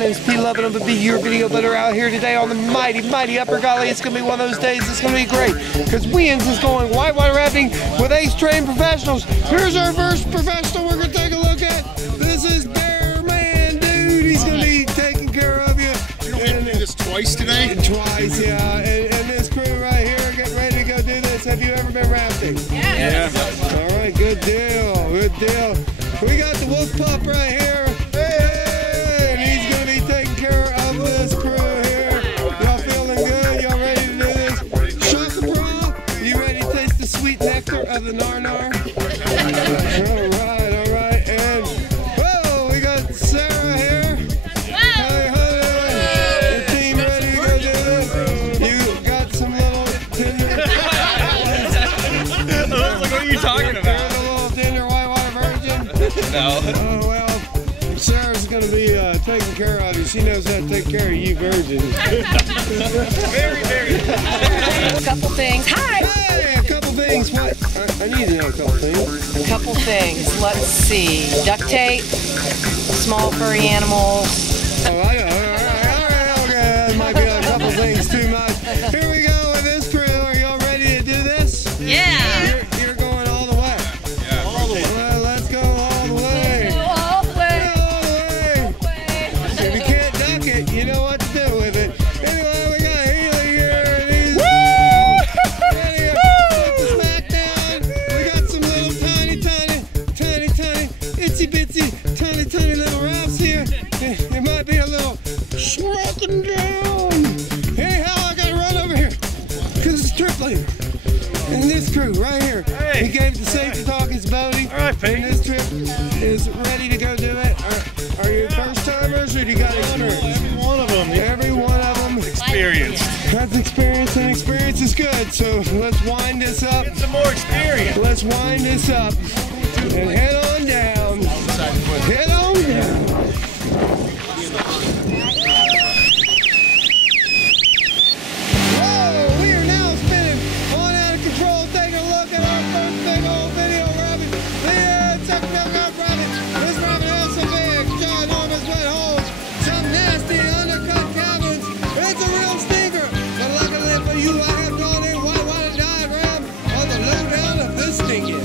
name is P. Loving them, but be your video builder out here today on the mighty, mighty Upper Gauley. It's going to be one of those days. It's going to be great because Wiens is going whitewater rafting with ace trained professionals. Here's our first professional we're going to take a look at. This is Bear Man, dude. He's going to be taking care of you. You're going to do this twice today? Twice, yeah. And this crew right here getting ready to go do this. Have you ever been rafting? Yeah. All right, good deal, good deal. We got the wolf pup right here. Hey, and he's going to be taking care of this crew here. Y'all feeling good? Y'all ready to do this? Shaka Bra, you ready to taste the sweet nectar of the nar-nar? All right. And, whoa, we got Sarah here. Hey, the team ready to go do this? You got some little tender... What are you talking about? No. Oh, well, Sarah's going to be taking care of you. She knows how to take care of you virgins. Very. A couple things. Hi! Hey, a couple things. What? I need to know a couple things. A couple things. Let's see. Duct tape, small furry animals. Oh, I know. All right, okay. That might be a couple things too much. Here we go with this crew. Are y'all ready to do this? Yeah! You're going all the way. Yeah. All the way. Well, let's go all the way. All the way. All the way. If you can't duck it, you know what to do with it. Anyway, we got Healy here, and he's ready to put the smack down. We got some little tiny, itsy bitsy, tiny little rafts here. It might be a little shrunken down. Anyhow, I gotta run over here because it's trip leader. And this crew right here, Hey. he gave the safety talk his boating. All right, Pete. And this trip is ready to go do it. Are you first timers or do you got experience? Every one of them. Every one of them. Experienced. That's experience, and experience is good. So let's wind this up. Get some more experience. Let's wind this up and head on down. Head on down. Whoa, we are now spinning on out of control, taking a look at our first big old video rabbit. The Sept rabbit. This rabbit has some big, ginormous wet holes, some nasty undercut cabins. It's a real stinker. But luckily for you, I have drawn in white diagram on the lowdown of this stinky.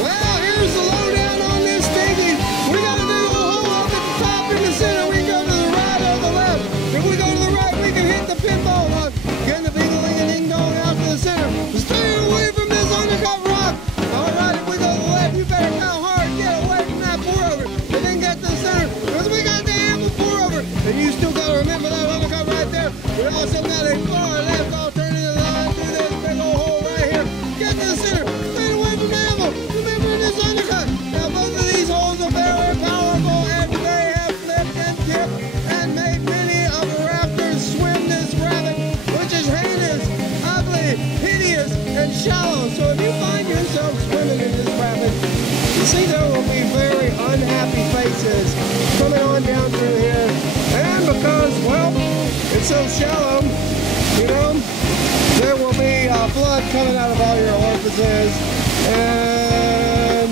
Well, here's the lowdown on this stinky. We got a big old hole up at the top in the center. We go to the right or the left. If we go to the right, we can hit the pinball one. Getting the bing-a-ling-a-ding-dong out to the center. Stay away from this undercut rock. All right, if we go to the left, you better count hard. Get away from that pour-over. And then get to the center. Because we got the ample pour-over. And you still got to remember that undercut right there. We also got a far left alternative line through this big old hole right here. Get to the center. Stay away from the ample. Remember this undercut. Now, both of these holes are very powerful, and they have flipped and tipped and made many of the rafters swim this rabbit, which is heinous, ugly, hideous, and shallow. So if you find yourself swimming in this rabbit, you see there will be very unhappy faces coming on down through here. And because, well, it's so shallow, you know, there will be blood coming out of all your orifices. And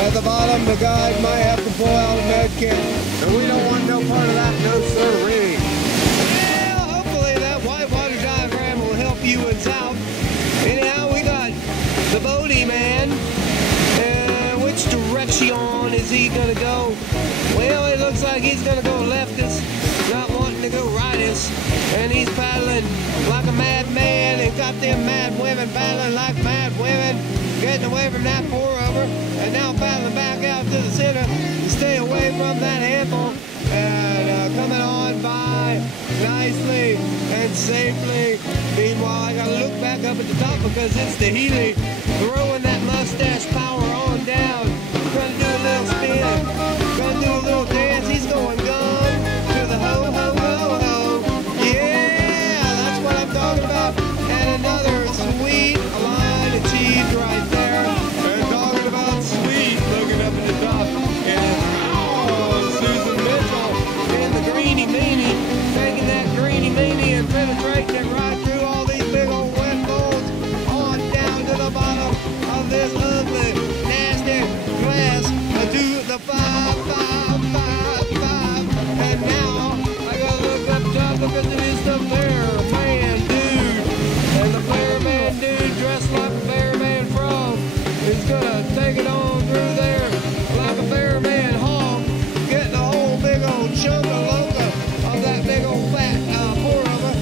at the bottom, the guide might have to pull out a med kit. And we don't want no part of that, no sirree. Well, hopefully that whitewater diagram will help you out. Anyhow, we got the boaty man. Which direction is he gonna go? Well, it looks like he's gonna go leftist, not wanting to go rightist. And he's paddling like a madman, and got them mad women paddling like mad women, getting away from that pour-over, and now paddling back out to the center to stay away from that handle, and coming on by nicely and safely. Meanwhile, I gotta look back up at the top because it's the Healy throwing that mustache power on down. Gonna do a little spin, gonna do a little dance. He's going gum to the ho ho ho ho. Yeah, that's what I'm talking about. And another sweet line achieved right there. And talking about sweet, looking up at the top. And Susan Mitchell in the greeny meanie, taking that greeny meanie and penetrating it right through all these big old wet holes on down to the bottom of taking on through there like a bear man hog, getting a whole big old chunk of loca of that big old fat pour over.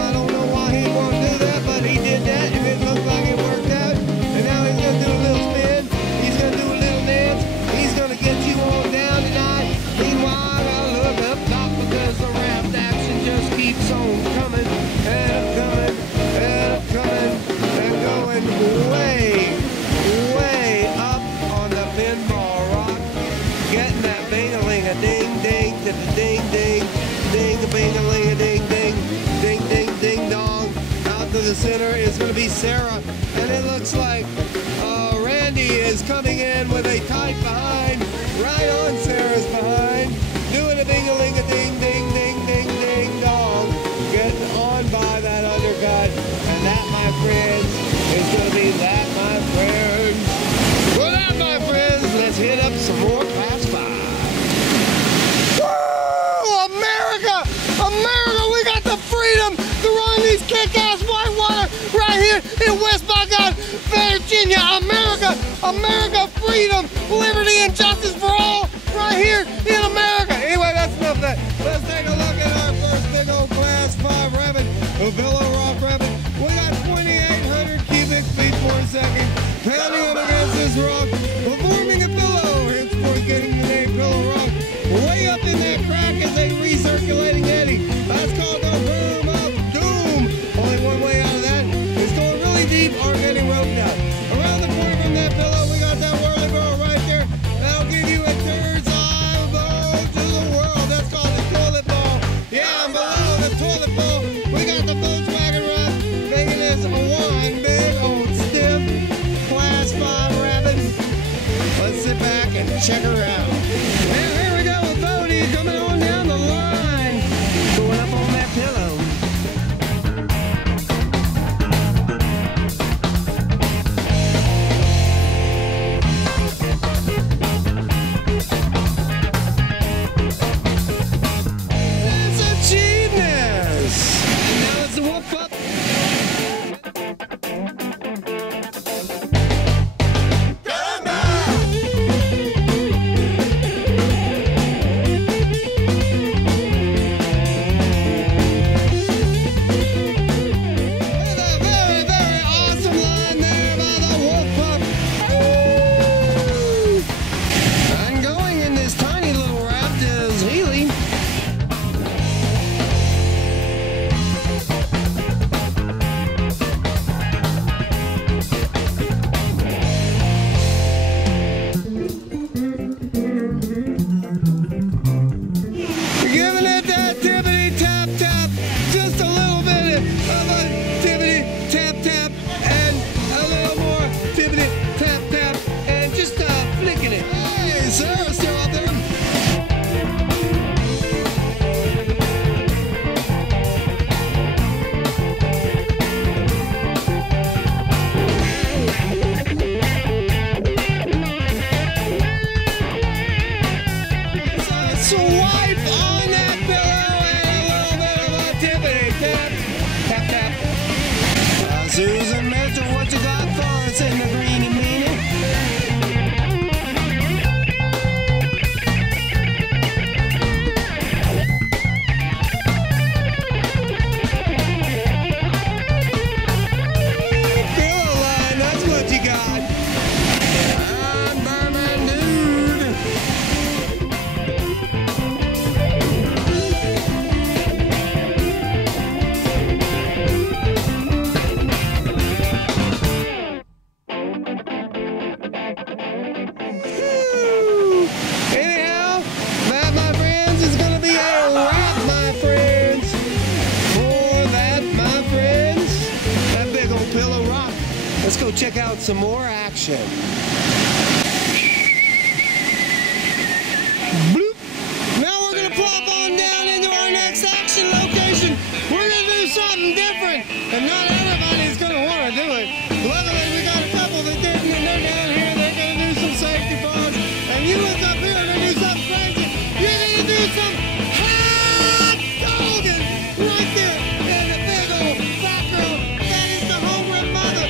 I don't know why he'd want to do that, but he did that, and it looked like it worked out. And now he's gonna do a little spin. He's gonna do a little dance. He's gonna get you on down tonight. Meanwhile, I gotta look up top because the raft action just keeps on coming and coming and coming and going way, way up on the pinball rock. Getting that bing-a-ling-a-ding-ding to the ding-ding, ding-a-bing-a-ling-a-ding-ding, ding-ding-ding-dong. Out to the center is going to be Sarah, and it looks like Randy is coming in with a tight behind, right on Sarah's behind, doing a ding-a-ling-a-ding-ding-ding-ding-ding-dong, getting on by that undercut, and that, my friends, is going to be that, my friends. Well, that, my friends, let's hit up some more Class 5. Woo! America! America, we got the freedom to run these kick-ass whitewater right here in West Virginia. America, America, freedom, liberty, and justice for all right here in America. Anyway, that's enough of that. Let's take a look at our first big old Class 5 rabbit, a Willow Rock rabbit. We got 2,800 cubic feet per second pounding up against this rock, performing a pillow, henceforth getting the name Pillow Rock. Way up in that crack is a recirculating eddy. That's called the Room of Doom. Only one way out of that is going really deep or getting roped out. Around the corner from that pillow, we got that whirly girl right there. That'll give you a bird's eye view to the world. That's called the toilet ball. Yeah, and below the toilet ball, we got the Volkswagen raft, making this one big old stiff Class 5 rabbit. Let's sit back and check her out. And here we go with Bodie coming on down the line, going up on that pillow. Susan, Mister, what you got for us in the greeny meanie? Pillow line, that's what you got. I'm Berman Dude. Let's go check out some more action. Bloop. Now we're gonna plop on down into our next action location. We're gonna do something different, and not everybody's gonna want to do it. Luckily, we got a couple that didn't, and they're down here. They're gonna do some safety bars, and you look up here and gonna do something crazy. You're gonna do some hot dogging right there. And the big old fat girl that is the homebred mother.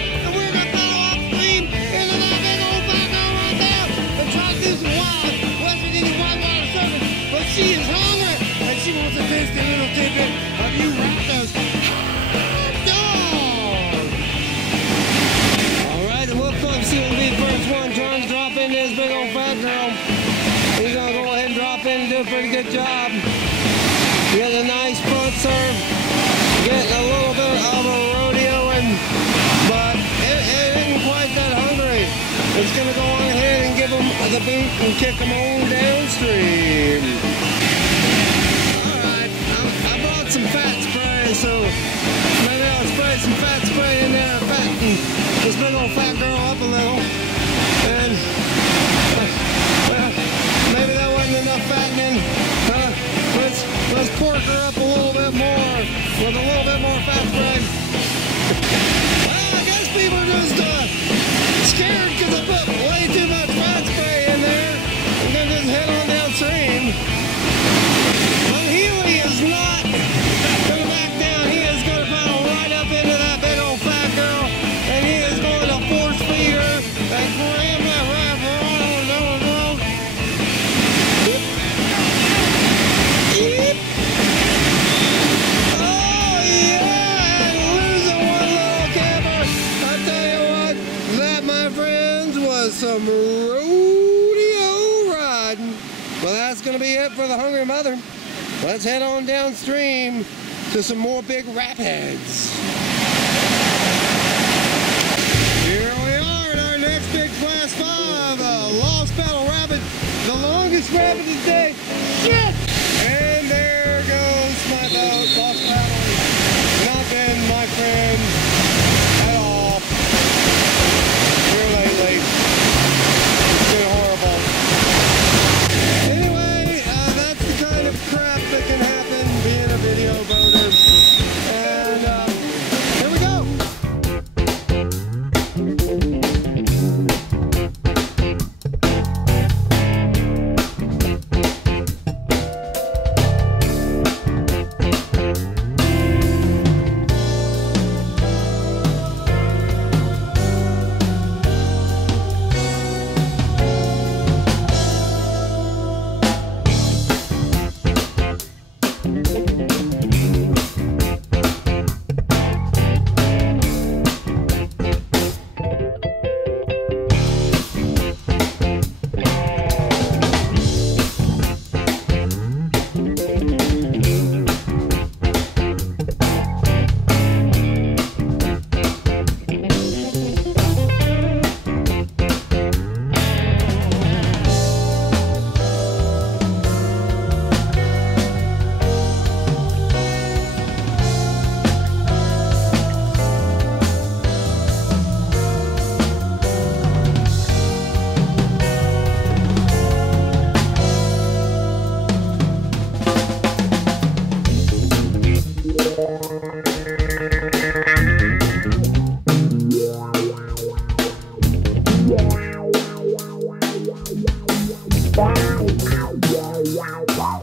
Into that big old back doing a pretty good job. Getting a nice front serve, getting a little bit of a rodeoing, but it isn't quite that hungry. It's going to go on ahead and give them the boot and kick them on downstream. Alright, I brought some fat spray, so maybe I'll spray some fat spray in there, fatten this big old fat girl up a little. And well, maybe that wasn't enough fattening. Let's pork her up a little bit more with a little bit more fat spray. Well, I guess people are just scared because I put way too much fat spray in there. I'm gonna just head on downstream. Well, Healy is not gonna back down. He is gonna paddle right up into that big old fat girl, and he is going to force feed her and cram that right on down the road. Yep. Oh yeah, and losing one little camper. I tell you what, that, my friends, was some rodeo riding. Well, that's gonna be it for the Hungry Mother. Let's head on downstream to some more big rapids. Here we are at our next big class 5, Lost Battle Rapid, the longest rapid today. Shit! And there goes my boat, Lost Battle. Nothing, my friend, at all. Here lately. It's been horrible. Anyway, that's the kind of crap that can happen being a video boater. And here we go.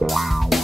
Wow.